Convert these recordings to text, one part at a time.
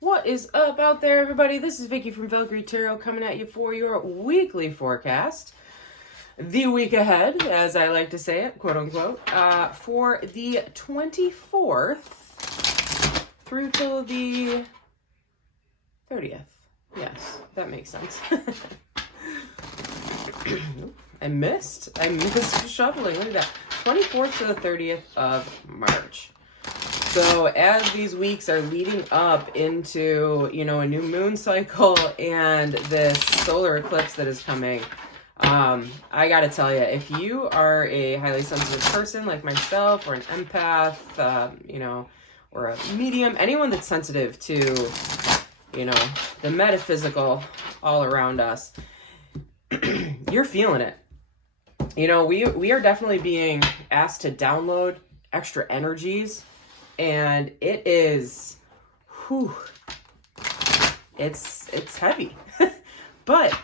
What is up out there, everybody? This is Vicky from Valkyrie Tarot coming at you for your weekly forecast. The week ahead, as I like to say it, quote unquote, for the 24th through till the 30th. Yes, that makes sense. I missed shuffling. Look at that. 24th to the 30th of March. So as these weeks are leading up into, a new moon cycle and this solar eclipse that is coming, I gotta tell you, if you are a highly sensitive person like myself, or an empath, or a medium, anyone that's sensitive to, the metaphysical all around us, you're feeling it. We are definitely being asked to download extra energies. And it is, it's heavy, but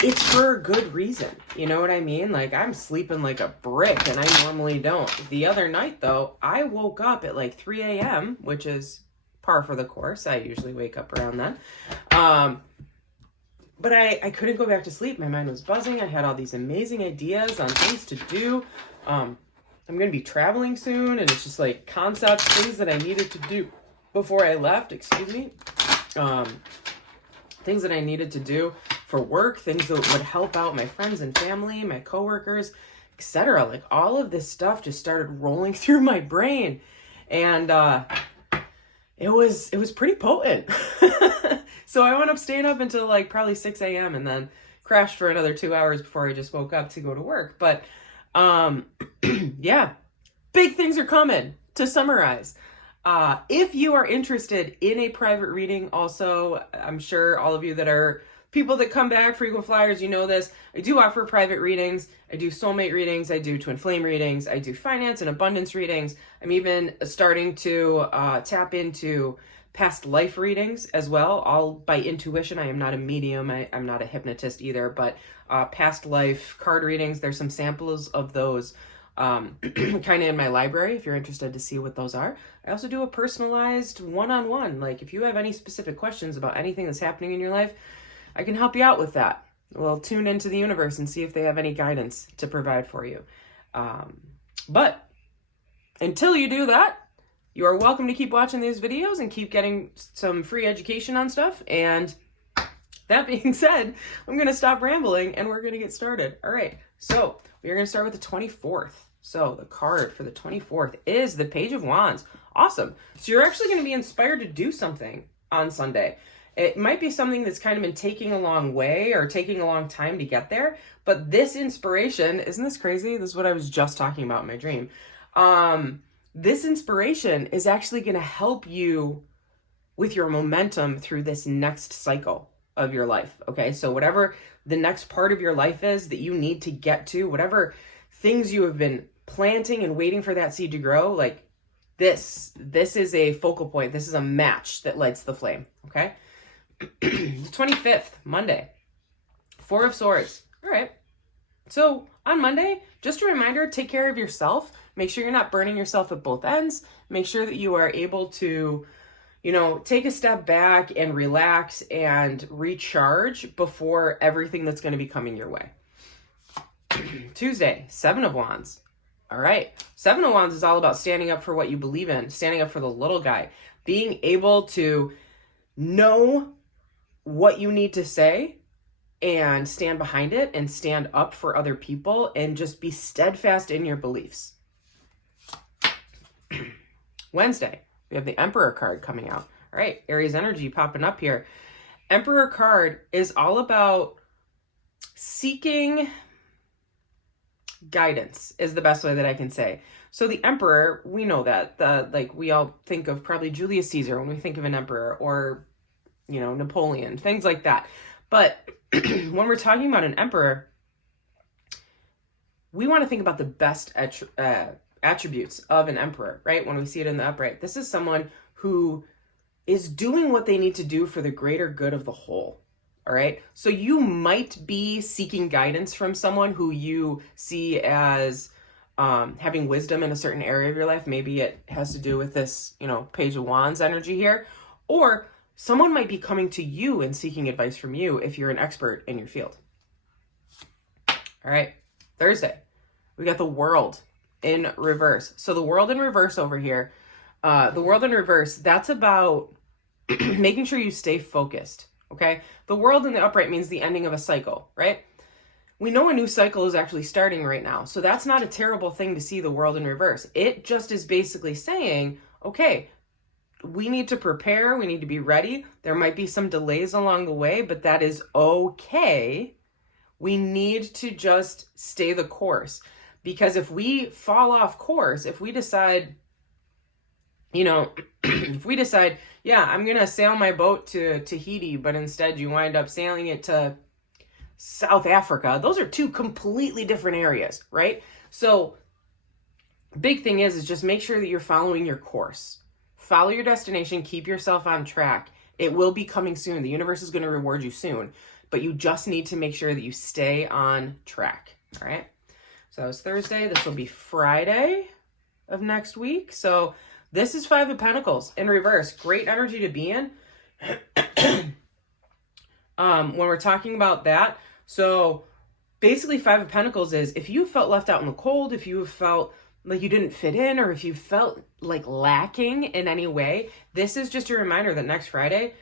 it's for a good reason. You know what I mean? Like, I'm sleeping like a brick and I normally don't. The other night though, I woke up at like 3 a.m., which is par for the course. I usually wake up around then. But I couldn't go back to sleep. My mind was buzzing. I had all these amazing ideas on things to do. I'm going to be traveling soon, and it's just like concepts, things that I needed to do before I left, things that I needed to do for work, things that would help out my friends and family, my coworkers, etc. Like, all of this stuff just started rolling through my brain, and it was pretty potent. So I wound up staying up until like probably 6 a.m. and then crashed for another 2 hours before I just woke up to go to work. But yeah, big things are coming. To summarize, if you are interested in a private reading, also, I'm sure all of you that are people that come back, frequent flyers, you know this, I do offer private readings. I do soulmate readings. I do twin flame readings. I do finance and abundance readings. I'm even starting to tap into past life readings as well, all by intuition. I am not a medium. I'm not a hypnotist either, but past life card readings, there's some samples of those kind of in my library if you're interested to see what those are. I also do a personalized one-on-one. Like, if you have any specific questions about anything that's happening in your life, I can help you out with that. We'll tune into the universe and see if they have any guidance to provide for you. But until you do that, you are welcome to keep watching these videos and keep getting some free education on stuff. And that being said, I'm going to stop rambling and we're going to get started. All right, so we're going to start with the 24th. So the card for the 24th is the Page of Wands. Awesome. So you're actually going to be inspired to do something on Sunday. It might be something that's kind of been taking a long way or taking a long time to get there. But this inspiration, isn't this crazy? This is what I was just talking about in my dream. This inspiration is actually going to help you with your momentum through this next cycle of your life. Okay, so whatever the next part of your life is that you need to get to, whatever things you have been planting and waiting for that seed to grow, like this is a focal point. This is a match that lights the flame. Okay. 25th, Monday, 4 of Swords. All right. So on Monday, just a reminder, take care of yourself. Make sure you're not burning yourself at both ends. Make sure that you are able to, take a step back and relax and recharge before everything that's going to be coming your way. Tuesday, 7 of Wands. All right. 7 of Wands is all about standing up for what you believe in, standing up for the little guy, being able to know what you need to say and stand behind it and stand up for other people and just be steadfast in your beliefs. Wednesday, we have the Emperor card coming out. All right, Aries energy popping up here. Emperor card is all about seeking guidance, is the best way that I can say. So the Emperor, we know that. We all think of probably Julius Caesar when we think of an emperor, or, Napoleon, things like that. But when we're talking about an emperor, we want to think about the best attributes of an emperor, right? When we see it in the upright, this is someone who is doing what they need to do for the greater good of the whole. All right. So you might be seeking guidance from someone who you see as having wisdom in a certain area of your life. Maybe it has to do with this, Page of Wands energy here, or someone might be coming to you and seeking advice from you if you're an expert in your field. All right, Thursday, we got the World in reverse. So the World in reverse over here, the World in reverse, that's about making sure you stay focused, okay? The World in the upright means the ending of a cycle, right? We know a new cycle is actually starting right now. So that's not a terrible thing to see the World in reverse. It just is basically saying, okay, we need to prepare. We need to be ready. There might be some delays along the way, but that is okay. We need to just stay the course, because if we fall off course, if we decide, if we decide, yeah, I'm going to sail my boat to Tahiti, but instead you wind up sailing it to South Africa, those are two completely different areas, right? So big thing is just make sure that you're following your course. Follow your destination, keep yourself on track. It will be coming soon. The universe is going to reward you soon, but you just need to make sure that you stay on track, all right? So that was Thursday. This will be Friday of next week. So this is Five of Pentacles in reverse. Great energy to be in. When we're talking about that, so basically Five of Pentacles is if you felt left out in the cold, if you felt like you didn't fit in, or if you felt like lacking in any way, this is just a reminder that next Friday,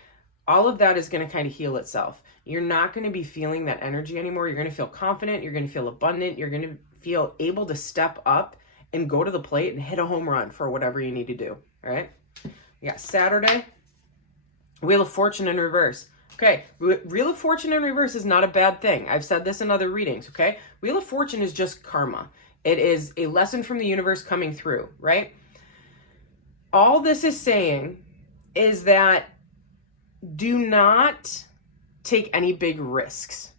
all of that is going to kind of heal itself. You're not going to be feeling that energy anymore. You're going to feel confident. You're going to feel abundant. You're going to feel able to step up and go to the plate and hit a home run for whatever you need to do. All right. We got Saturday, Wheel of Fortune in reverse. Okay, Wheel of Fortune in reverse is not a bad thing. I've said this in other readings, okay? Wheel of Fortune is just karma. It is a lesson from the universe coming through, right? All this is saying is that do not take any big risks,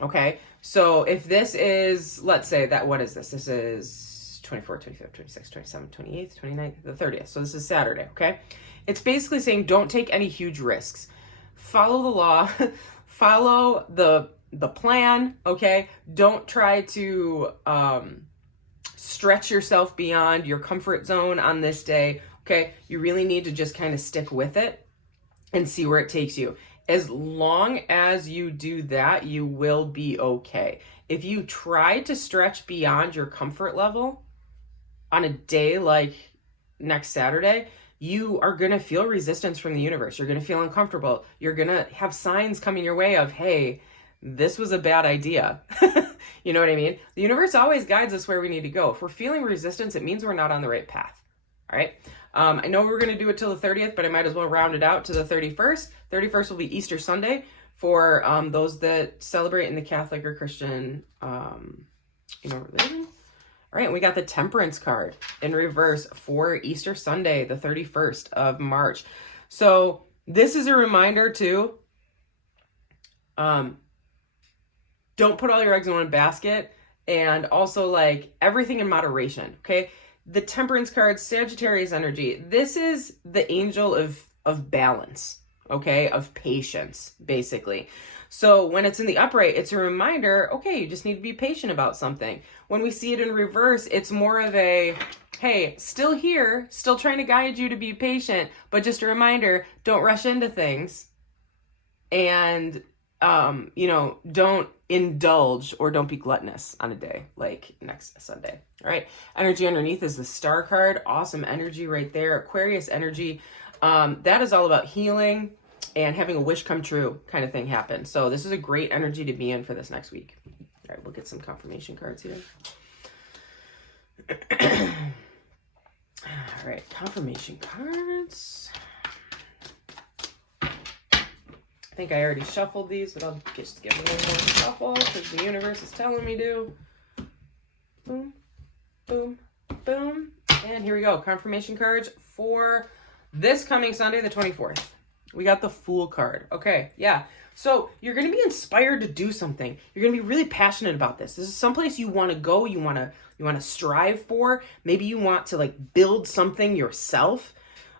okay? So if this is, let's say that, what is this? This is 24th, 25th, 26th, 27th, 28th, 29th, the 30th. So this is Saturday, okay? It's basically saying don't take any huge risks. Follow the law, follow the plan, okay? Don't try to stretch yourself beyond your comfort zone on this day, okay? You really need to just kind of stick with it and see where it takes you. As long as you do that, you will be okay. If you try to stretch beyond your comfort level on a day like next Saturday, you are going to feel resistance from the universe. You're going to feel uncomfortable. You're going to have signs coming your way of, hey, this was a bad idea. You know what I mean? The universe always guides us where we need to go. If we're feeling resistance, it means we're not on the right path. All right. I know we're going to do it till the 30th, but I might as well round it out to the 31st. 31st will be Easter Sunday for those that celebrate in the Catholic or Christian, religion. All right, we got the Temperance card in reverse for Easter Sunday, the 31st of March. So this is a reminder to don't put all your eggs in one basket, and also like everything in moderation, okay? The Temperance card, Sagittarius energy. This is the angel of balance, okay? Of patience, basically. So when it's in the upright, it's a reminder, okay, you just need to be patient about something. When we see it in reverse, it's more of a, hey, still here, still trying to guide you to be patient, but just a reminder, don't rush into things. And, don't indulge or don't be gluttonous on a day like next Sunday. All right. Energy underneath is the Star card. Awesome energy right there. Aquarius energy. That is all about healing and having a wish come true kind of thing happen. So this is a great energy to be in for this next week. All right, we'll get some confirmation cards here. All right, confirmation cards. I think I already shuffled these, but I'll just give it a little more shuffle because the universe is telling me to. Boom, boom, boom. And here we go. Confirmation cards for this coming Sunday, the 24th. We got the Fool card. Okay, yeah. So you're going to be inspired to do something. You're going to be really passionate about this. This is someplace you want to go. You want to strive for. Maybe you want to like build something yourself.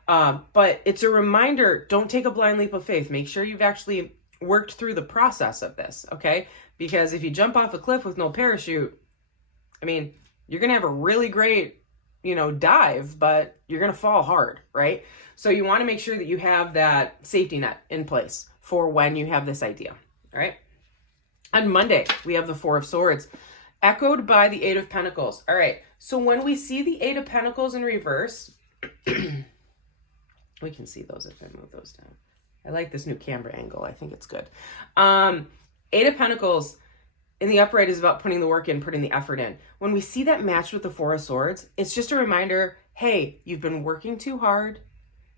But it's a reminder, don't take a blind leap of faith. Make sure you've actually worked through the process of this, okay? Because if you jump off a cliff with no parachute, I mean, you're going to have a really great dive, but you're going to fall hard, right? So you want to make sure that you have that safety net in place for when you have this idea, all right? On Monday, we have the Four of Swords, echoed by the Eight of Pentacles. All right, so when we see the Eight of Pentacles in reverse, we can see those if I move those down. I like this new camera angle. I think it's good. Eight of Pentacles in the upright is about putting the work in, putting the effort in. When we see that matched with the Four of Swords, it's just a reminder, hey, you've been working too hard.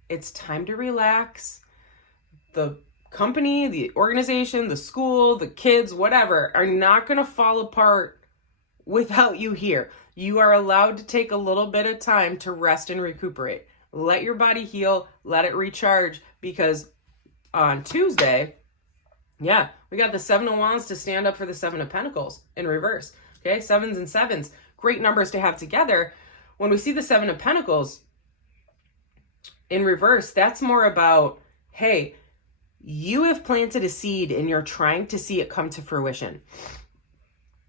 It's time to relax. The company, the organization, the school, the kids, whatever, are not going to fall apart without you here. You are allowed to take a little bit of time to rest and recuperate. Let your body heal, let it recharge, because on Tuesday, yeah, we got the Seven of Wands to stand up for the Seven of Pentacles in reverse. Okay, sevens and sevens, great numbers to have together. When we see the Seven of Pentacles in reverse, that's more about, hey, you have planted a seed and you're trying to see it come to fruition.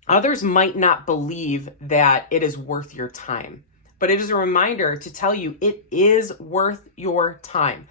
Others might not believe that it is worth your time, but it is a reminder to tell you it is worth your time.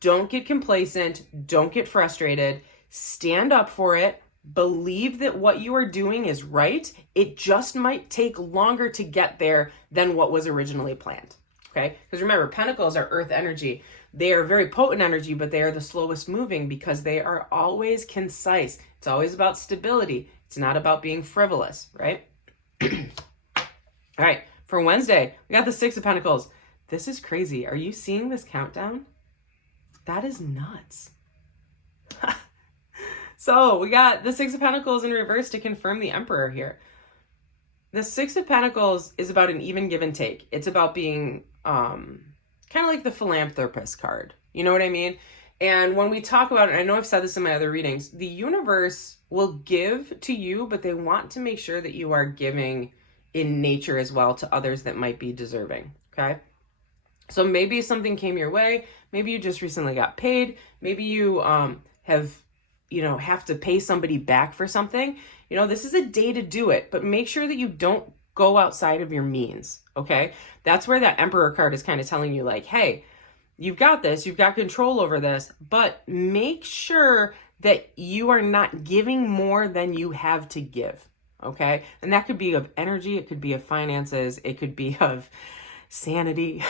Don't get complacent. Don't get frustrated. Stand up for it. Believe that what you are doing is right. It just might take longer to get there than what was originally planned. Okay? Because remember, Pentacles are earth energy. They are very potent energy, but they are the slowest moving because they are always concise. It's always about stability. It's not about being frivolous, right? All right, for Wednesday, we got the Six of Pentacles. This is crazy. Are you seeing this countdown? That is nuts. So we got the Six of Pentacles in reverse to confirm the Emperor here. The Six of Pentacles is about an even give and take. It's about being kind of like the philanthropist card. You know what I mean? And when we talk about it, I know I've said this in my other readings, the universe will give to you, but they want to make sure that you are giving in nature as well to others that might be deserving. Okay? So maybe something came your way. Maybe you just recently got paid. Maybe you have to pay somebody back for something. This is a day to do it, but make sure that you don't go outside of your means. Okay? That's where that Emperor card is kind of telling you like, hey, you've got this, you've got control over this, but make sure that you are not giving more than you have to give. Okay? And that could be of energy, it could be of finances, it could be of sanity,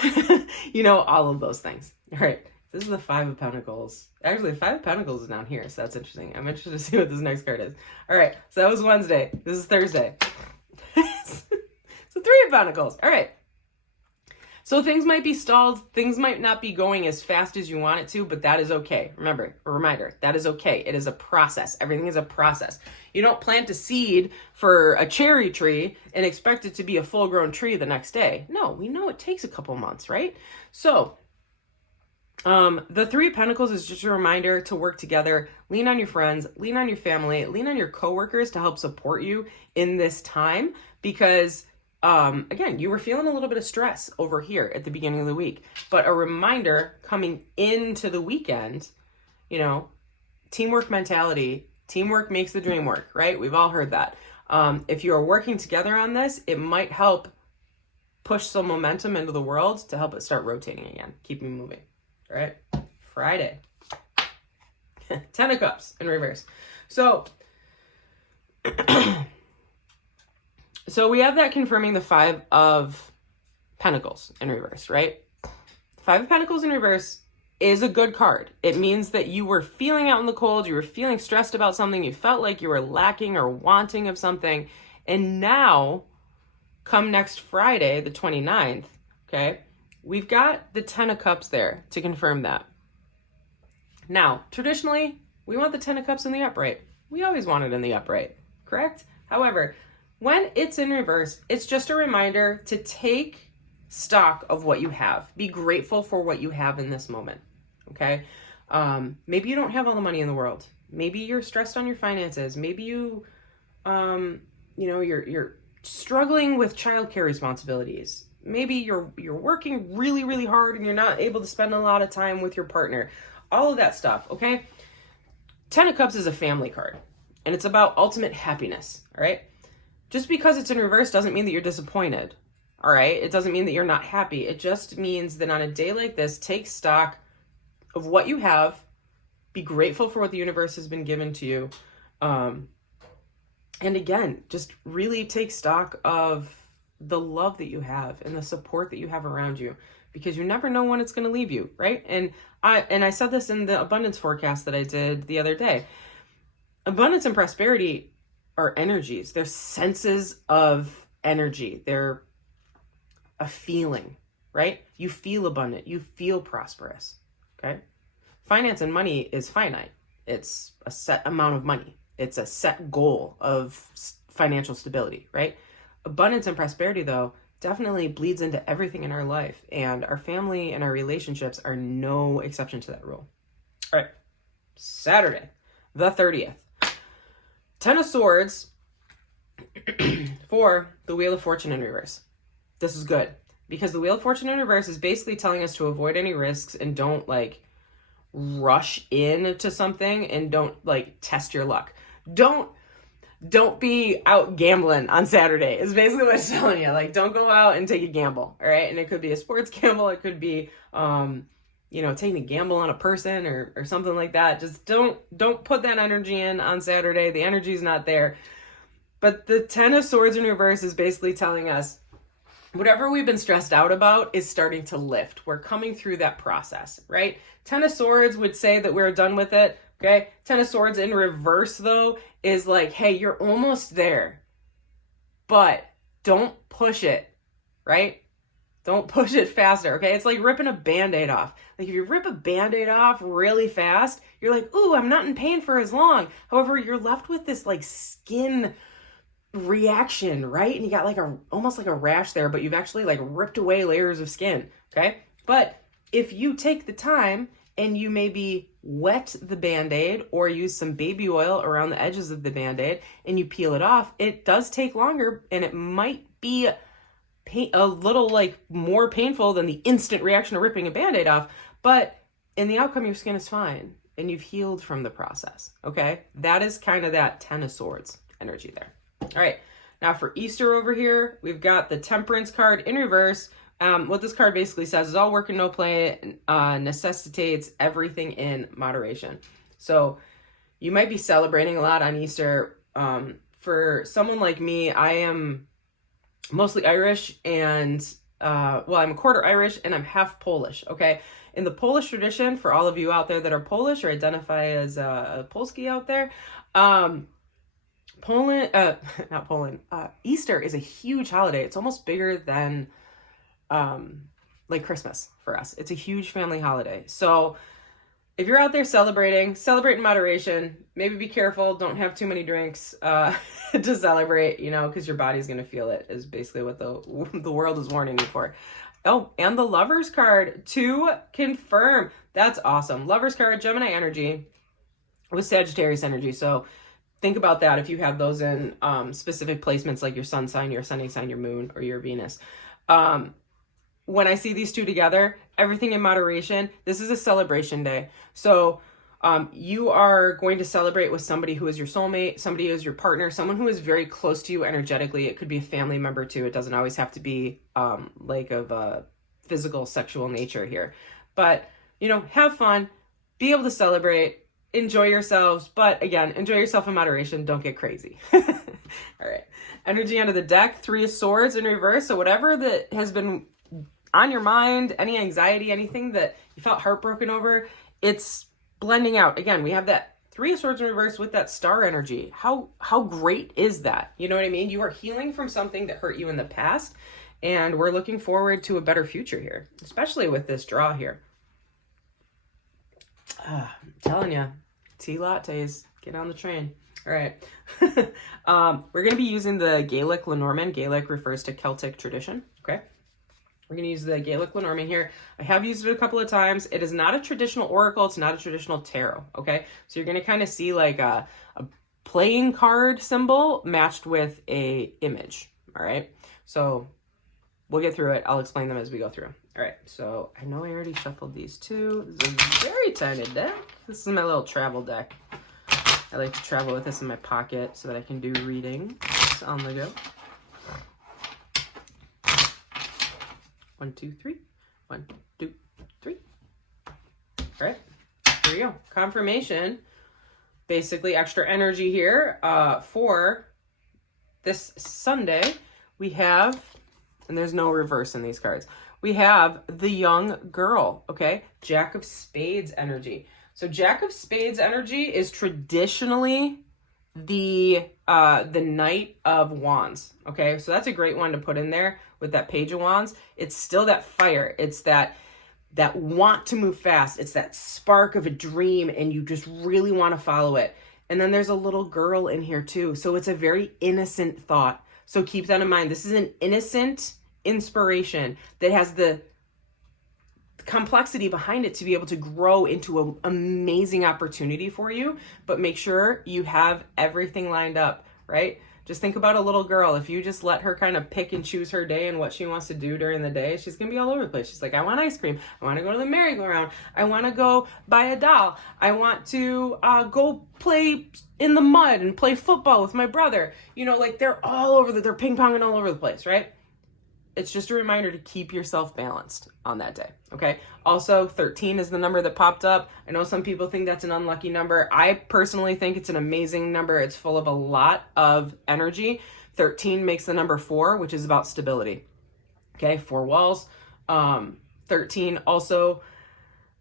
all of those things. All right. This is the Five of Pentacles. Actually, the Five of Pentacles is down here, so that's interesting. I'm interested to see what this next card is. All right. So that was Wednesday. This is Thursday. So Three of Pentacles. All right. So things might be stalled. Things might not be going as fast as you want it to, but that is okay. Remember, a reminder, that is okay. It is a process. Everything is a process. You don't plant a seed for a cherry tree and expect it to be a full-grown tree the next day. No, we know it takes a couple months, right? So the Three of Pentacles is just a reminder to work together, lean on your friends, lean on your family, lean on your coworkers to help support you in this time because again, you were feeling a little bit of stress over here at the beginning of the week, but a reminder coming into the weekend, teamwork mentality, teamwork makes the dream work, right? We've all heard that. If you are working together on this, it might help push some momentum into the world to help it start rotating again, keep me moving. All right, Friday, 10 of Cups in reverse. So we have that confirming the Five of Pentacles in reverse, right? Five of Pentacles in reverse is a good card. It means that you were feeling out in the cold, you were feeling stressed about something, you felt like you were lacking or wanting of something, and now, come next Friday, the 29th, okay, we've got the 10 of Cups there to confirm that. Now, traditionally, we want the 10 of Cups in the upright. We always want it in the upright, correct? However, when it's in reverse, it's just a reminder to take stock of what you have. Be grateful for what you have in this moment, okay? Maybe you don't have all the money in the world. Maybe you're stressed on your finances. Maybe you, you're struggling with childcare responsibilities. Maybe you're working really, really hard and you're not able to spend a lot of time with your partner. All of that stuff, okay? 10 of Cups is a family card, and it's about ultimate happiness, all right? Just because it's in reverse doesn't mean that you're disappointed. all right? It doesn't mean that you're not happy. It just means that on a day like this, take stock of what you have, be grateful for what the universe has been given to you. And again, just really take stock of the love that you have and the support that you have around you, because you never know when it's going to leave you, right? And I said this in the abundance forecast that I did the other day. Abundance and prosperity are energies. They're senses of energy. They're a feeling, right? You feel abundant. You feel prosperous, okay? Finance and money is finite. It's a set amount of money. It's a set goal of financial stability, right? Abundance and prosperity, though, definitely bleeds into everything in our life, and our family and our relationships are no exception to that rule. All right, Saturday, the 30th. 10 of Swords for the Wheel of Fortune in reverse. This is good, because the Wheel of Fortune in reverse is basically telling us to avoid any risks and don't like rush into something, and don't like test your luck. Don't be out gambling on Saturday is basically what it's telling you. Like, don't go out and take a gamble, all right? And it could be a sports gamble. It could be, taking a gamble on a person or something like that. Just don't put that energy in on Saturday. The energy's not there. But the 10 of Swords in reverse is basically telling us whatever we've been stressed out about is starting to lift. We're coming through that process, right? 10 of Swords would say that we're done with it. Okay, 10 of Swords in reverse, though, is like, hey, you're almost there, but don't push it, right? Don't push it faster, okay? It's like ripping a Band-Aid off. Like, if you rip a Band-Aid off really fast, you're like, ooh, I'm not in pain for as long. However, you're left with this, like, skin reaction, right? And you got, like, almost like a rash there, but you've actually, like, ripped away layers of skin, okay? But if you take the time and you maybe wet the Band-Aid or use some baby oil around the edges of the Band-Aid and you peel it off, it does take longer, and it might be a little like more painful than the instant reaction of ripping a Band-Aid off, but in the outcome, your skin is fine and you've healed from the process, okay? That is kind of that 10 of Swords energy there. All right, now for Easter over here, we've got the Temperance card in reverse. What this card basically says is all work and no play necessitates everything in moderation. So you might be celebrating a lot on Easter. For someone like me, I am mostly Irish, and I'm a quarter Irish and I'm half Polish, okay? In the Polish tradition, for all of you out there that are Polish or identify as Polski out there, Easter is a huge holiday. It's almost bigger than like Christmas for us. It's a huge family holiday. So if you're out there celebrate in moderation. Maybe be careful. Don't have too many drinks to celebrate, because your body's going to feel it, is basically what the world is warning you for. Oh, and the Lovers card to confirm. That's awesome. Lovers card, Gemini energy with Sagittarius energy. So think about that if you have those in specific placements, like your sun sign, your ascending sign, your moon, or your Venus. When I see these two together, everything in moderation, this is a celebration day. So you are going to celebrate with somebody who is your soulmate, somebody who is your partner, someone who is very close to you energetically. It could be a family member too. It doesn't always have to be like of a physical, sexual nature here. But, have fun, be able to celebrate, enjoy yourselves. But again, enjoy yourself in moderation. Don't get crazy. All right. Energy under the deck, 3 of Swords in reverse. So whatever that has been on your mind, any anxiety, anything that you felt heartbroken over, it's blending out. Again, we have that 3 of Swords in reverse with that star energy. How great is that? You know what I mean? You are healing from something that hurt you in the past, and we're looking forward to a better future here, especially with this draw here. I'm telling you, tea lattes, get on the train. All right. We're going to be using the Gaelic Lenormand. Gaelic refers to Celtic tradition, okay? We're going to use the Gaelic Lenormand here. I have used it a couple of times. It is not a traditional oracle. It's not a traditional tarot, okay? So you're going to kind of see like a playing card symbol matched with a image, all right? So we'll get through it. I'll explain them as we go through. All right, so I know I already shuffled these two. This is a very tiny deck. This is my little travel deck. I like to travel with this in my pocket so that I can do readings on the go. 1, 2, 3. 1, 2, 3. All right. There you go. Confirmation. Basically extra energy here for this Sunday. We have, and there's no reverse in these cards, we have the young girl, okay? Jack of Spades energy. So Jack of Spades energy is traditionally the Knight of Wands, okay? So that's a great one to put in there with that Page of Wands. It's still that fire. It's that want to move fast. It's that spark of a dream, and you just really want to follow it. And then there's a little girl in here too. So it's a very innocent thought. So keep that in mind. This is an innocent inspiration that has the complexity behind it to be able to grow into an amazing opportunity for you. But make sure you have everything lined up, right? Just think about a little girl. If you just let her kind of pick and choose her day and what she wants to do during the day, she's going to be all over the place. She's like, I want ice cream. I want to go to the merry-go-round. I want to go buy a doll. I want to go play in the mud and play football with my brother. You know, like they're all over they're ping-ponging all over the place, right? It's just a reminder to keep yourself balanced on that day, okay? Also, 13 is the number that popped up. I know some people think that's an unlucky number. I personally think it's an amazing number. It's full of a lot of energy. 13 makes the number 4, which is about stability, okay? 4 walls. 13 also,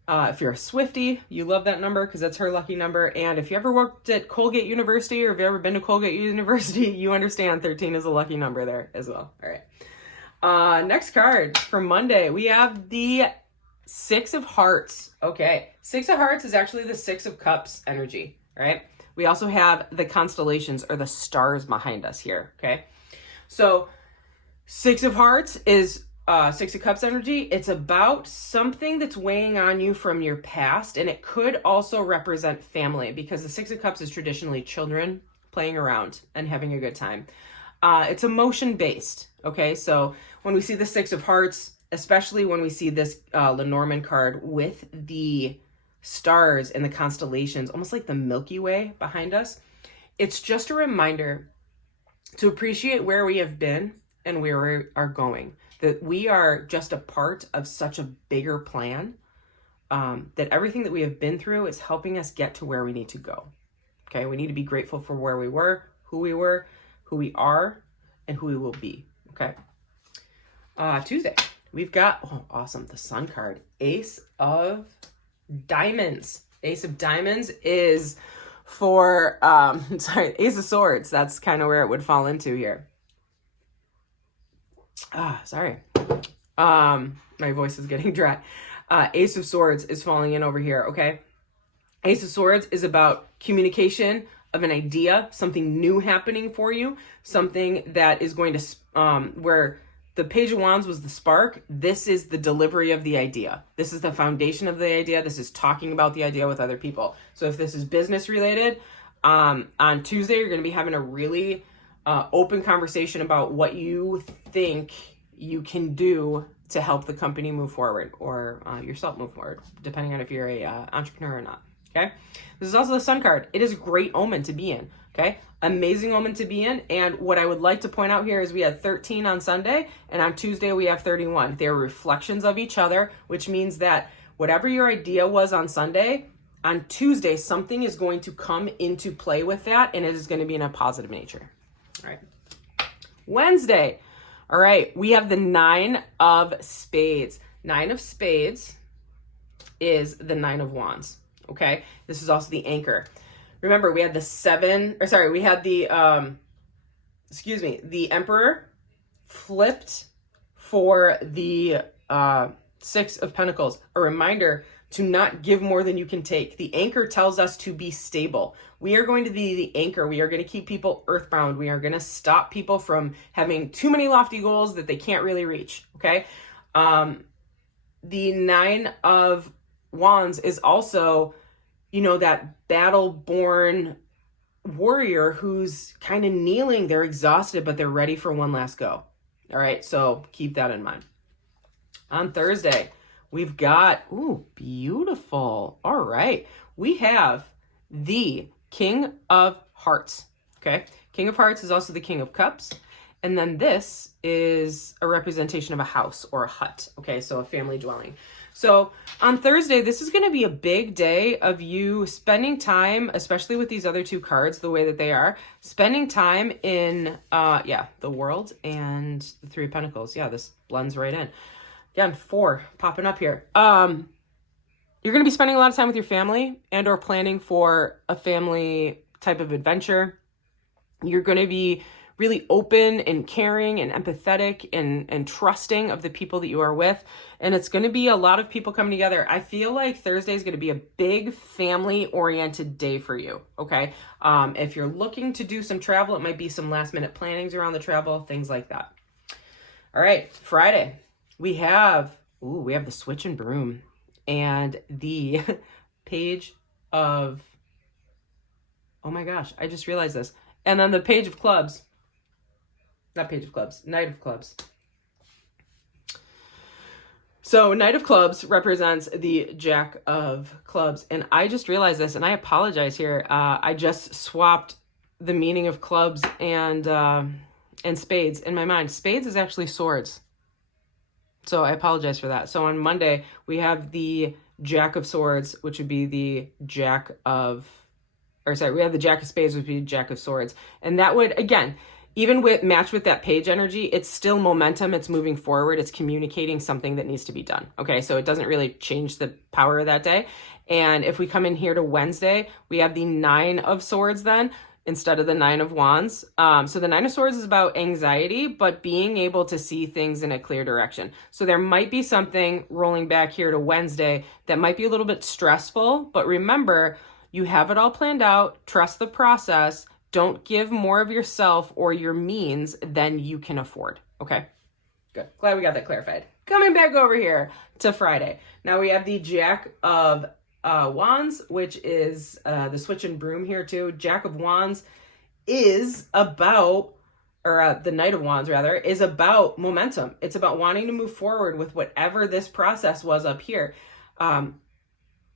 if you're a Swiftie, you love that number because that's her lucky number. And if you ever worked at Colgate University or if you've ever been to Colgate University, you understand 13 is a lucky number there as well, all right? Next card for Monday, we have the 6 of Hearts. Okay, 6 of Hearts is actually the 6 of Cups energy, right? We also have the constellations or the stars behind us here, okay? So 6 of Hearts is 6 of Cups energy. It's about something that's weighing on you from your past, and it could also represent family because the 6 of Cups is traditionally children playing around and having a good time. It's emotion-based, okay? So when we see the 6 of Hearts, especially when we see this Lenormand card with the stars and the constellations, almost like the Milky Way behind us, it's just a reminder to appreciate where we have been and where we are going. That we are just a part of such a bigger plan, that everything that we have been through is helping us get to where we need to go, okay? We need to be grateful for where we were, who we are, and who we will be, okay? Tuesday, we've got, oh, awesome, the Sun card, Ace of Diamonds. Ace of Diamonds is for, Ace of Swords. That's kind of where it would fall into here. Sorry. My voice is getting dry. Ace of Swords is falling in over here, okay? Ace of Swords is about communication of an idea, something new happening for you, something that is going to, where the Page of Wands was the spark, this is the delivery of the idea. This is the foundation of the idea. This is talking about the idea with other people. So if this is business related, on Tuesday, you're going to be having a really open conversation about what you think you can do to help the company move forward or yourself move forward, depending on if you're a entrepreneur or not. Okay, this is also the Sun card. It is a great omen to be in, okay? Amazing omen to be in. And what I would like to point out here is we had 13 on Sunday, and on Tuesday we have 31. They're reflections of each other, which means that whatever your idea was on Sunday, on Tuesday, something is going to come into play with that, and it is going to be in a positive nature. All right. Wednesday. All right, we have the 9 of Spades. 9 of Spades is the 9 of Wands. Okay, this is also the anchor. Remember, we had the the Emperor flipped for the 6 of Pentacles. A reminder to not give more than you can take. The anchor tells us to be stable. We are going to be the anchor. We are going to keep people earthbound. We are going to stop people from having too many lofty goals that they can't really reach, okay? The 9 of Wands is also, you know, that battle-born warrior who's kind of kneeling. They're exhausted, but they're ready for one last go. All right, so keep that in mind. On Thursday, we've got, ooh, beautiful. All right, we have the King of Hearts, okay? King of Hearts is also the King of Cups, And then this is a representation of a house or a hut. Okay, so a family dwelling. So on Thursday, this is going to be a big day of you spending time, especially with these other two cards, the way that they are, spending time in, the world and the Three of Pentacles. Yeah, this blends right in. Again, 4 popping up here. You're going to be spending a lot of time with your family and or planning for a family type of adventure. You're going to be really open and caring and empathetic and trusting of the people that you are with. And it's going to be a lot of people coming together. I feel like Thursday is going to be a big family-oriented day for you, okay? If you're looking to do some travel, it might be some last-minute plannings around the travel, things like that. All right, Friday, we have the Switch and Broom and the Page of... Oh my gosh, I just realized this. And then the Page of Clubs. Not Page of Clubs, Knight of Clubs. So Knight of Clubs represents the Jack of Clubs. And I just realized this, and I apologize here. I just swapped the meaning of clubs and spades in my mind. Spades is actually swords. So I apologize for that. So on Monday, we have the Jack of Swords, which would be the Jack of... we have the Jack of Spades, which would be Jack of Swords. And that would, again... even matched with that page energy, it's still momentum. It's moving forward. It's communicating something that needs to be done. Okay, so it doesn't really change the power of that day. And if we come in here to Wednesday, we have the 9 of Swords then, instead of the 9 of Wands. So the 9 of Swords is about anxiety, but being able to see things in a clear direction. So there might be something rolling back here to Wednesday that might be a little bit stressful, but remember, you have it all planned out. Trust the process. Don't give more of yourself or your means than you can afford. Okay, good. Glad we got that clarified. Coming back over here to Friday. Now we have the Jack of Wands, which is the Switch and Broom here too. Jack of Wands is about, or the Knight of Wands rather, is about momentum. It's about wanting to move forward with whatever this process was up here.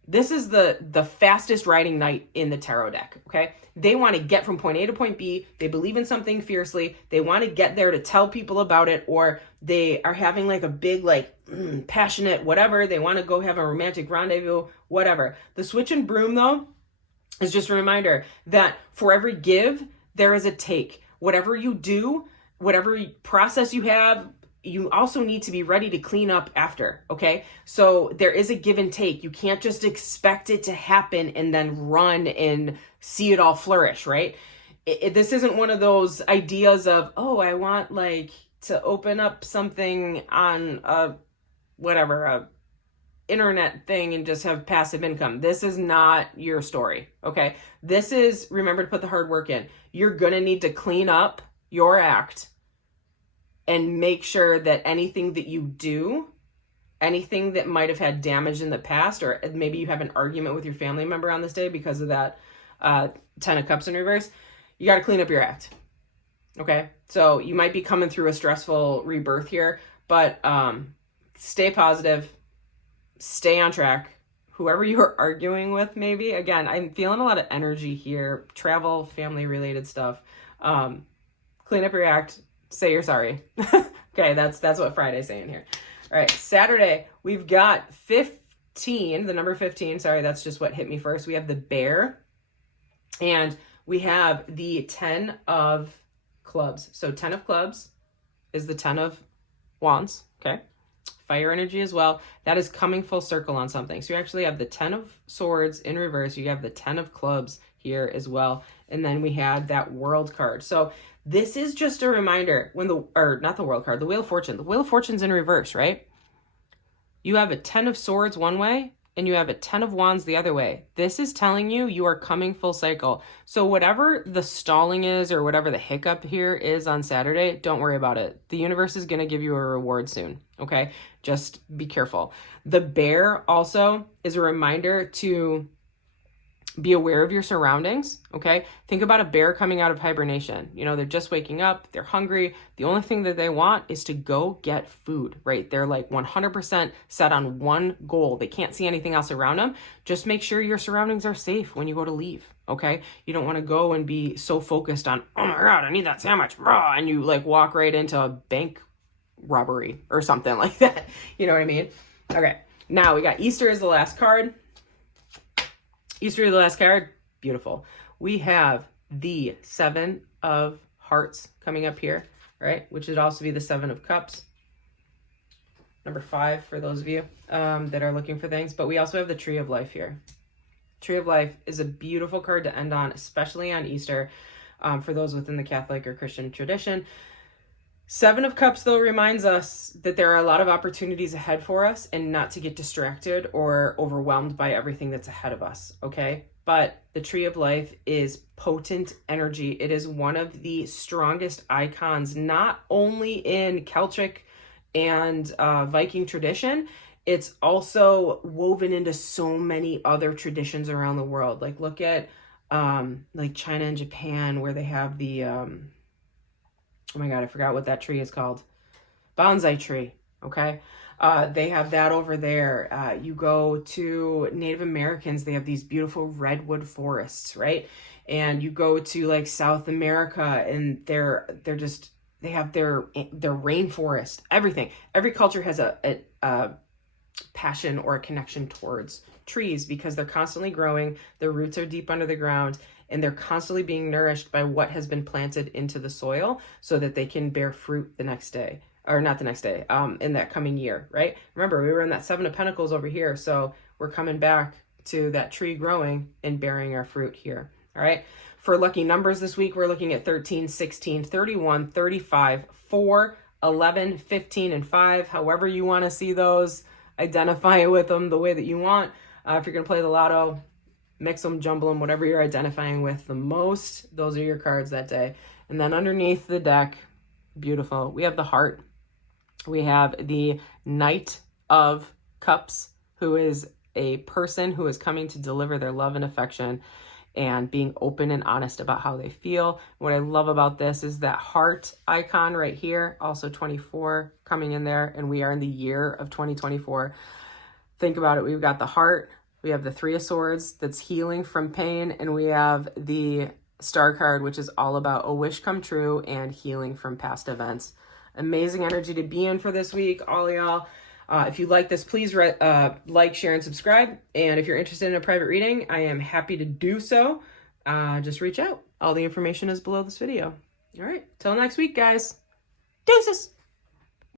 This is the fastest riding knight in the tarot deck, okay? They want to get from point A to point B. They believe in something fiercely. They want to get there to tell people about it, or they are having like a big, passionate whatever. They want to go have a romantic rendezvous, whatever. The Switch and Broom, though, is just a reminder that for every give, there is a take. Whatever you do, whatever process you have, you also need to be ready to clean up after, okay? So there is a give and take. You can't just expect it to happen and then run and see it all flourish, right? This isn't one of those ideas of, oh, I want to open up something on a internet thing and just have passive income. This is not your story, okay? This is, remember to put the hard work in. You're gonna need to clean up your act and make sure that anything that you do, anything that might have had damage in the past, or maybe you have an argument with your family member on this day because of that 10 of Cups in reverse, you got to clean up your act. Okay? So you might be coming through a stressful rebirth here, but stay positive, stay on track. Whoever you're arguing with, maybe, again, I'm feeling a lot of energy here, travel, family-related stuff. Clean up your act. Say you're sorry. Okay, that's what Friday's saying here. All right, Saturday, we've got 15, the number 15. Sorry, that's just what hit me first. We have the Bear, and we have the 10 of Clubs. So 10 of Clubs is the 10 of Wands, okay? Fire energy as well. That is coming full circle on something. So you actually have the 10 of Swords in reverse. You have the 10 of Clubs here as well. And then we had that World card. So this is just a reminder not the World card, the Wheel of Fortune. The Wheel of Fortune's in reverse, right? You have a 10 of Swords one way, and you have a 10 of Wands the other way. This is telling you are coming full cycle. So whatever the stalling is or whatever the hiccup here is on Saturday, don't worry about it. The universe is going to give you a reward soon, okay? Just be careful. The Bear also is a reminder to Be aware of your surroundings, okay? Think about a bear coming out of hibernation. You know, they're just waking up, they're hungry. The only thing that they want is to go get food, right? They're like 100% set on one goal. They can't see anything else around them. Just make sure your surroundings are safe when you go to leave, okay? You don't want to go and be so focused on, oh my God, I need that sandwich, bro, and you like walk right into a bank robbery or something like that. You know what I mean? Okay, now we got Easter as the last card. Easter is the last card. Beautiful. We have the 7 of Hearts coming up here, right? Which would also be the 7 of Cups. Number 5 for those of you that are looking for things. But we also have the Tree of Life here. Tree of Life is a beautiful card to end on, especially on Easter, for those within the Catholic or Christian tradition. 7 of Cups, though, reminds us that there are a lot of opportunities ahead for us and not to get distracted or overwhelmed by everything that's ahead of us, okay? But the Tree of Life is potent energy. It is one of the strongest icons, not only in Celtic and Viking tradition, it's also woven into so many other traditions around the world. Like, look at like China and Japan, where they have the... oh my God, I forgot what that tree is called. Bonsai tree, okay? They have that over there. You go to Native Americans, they have these beautiful redwood forests, right? And you go to like South America and they have their rainforest, everything. Every culture has a passion or a connection towards trees because they're constantly growing, their roots are deep under the ground, and they're constantly being nourished by what has been planted into the soil so that they can bear fruit the next day, or not the next day, in that coming year, right? Remember, we were in that 7 of Pentacles over here, so we're coming back to that tree growing and bearing our fruit here, all right? For lucky numbers this week, we're looking at 13, 16, 31, 35, 4, 11, 15, and 5. However you want to see those, identify with them the way that you want. If you're going to play the lotto, mix them, jumble them, whatever you're identifying with the most, those are your cards that day. And then underneath the deck, beautiful, we have the Heart. We have the Knight of Cups, who is a person who is coming to deliver their love and affection and being open and honest about how they feel. What I love about this is that heart icon right here, also 24 coming in there, and we are in the year of 2024. Think about it. We've got the Heart, we have the 3 of Swords that's healing from pain, and we have the Star card, which is all about a wish come true and healing from past events. Amazing energy to be in for this week, all y'all. If you like this, please like, share, and subscribe. And if you're interested in a private reading, I am happy to do so. Just reach out. All the information is below this video. All right, till next week, guys. Deuces.